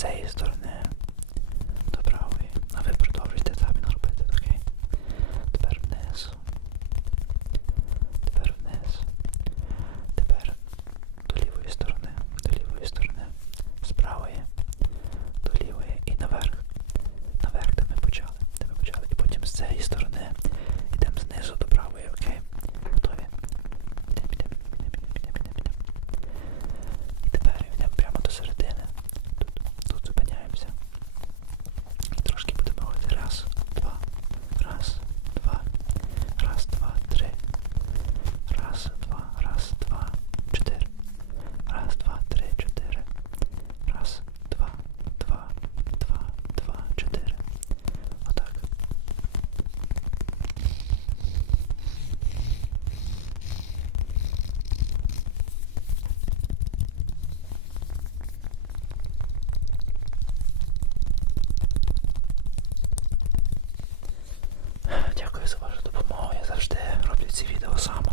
seis torneos. Neyse video sağ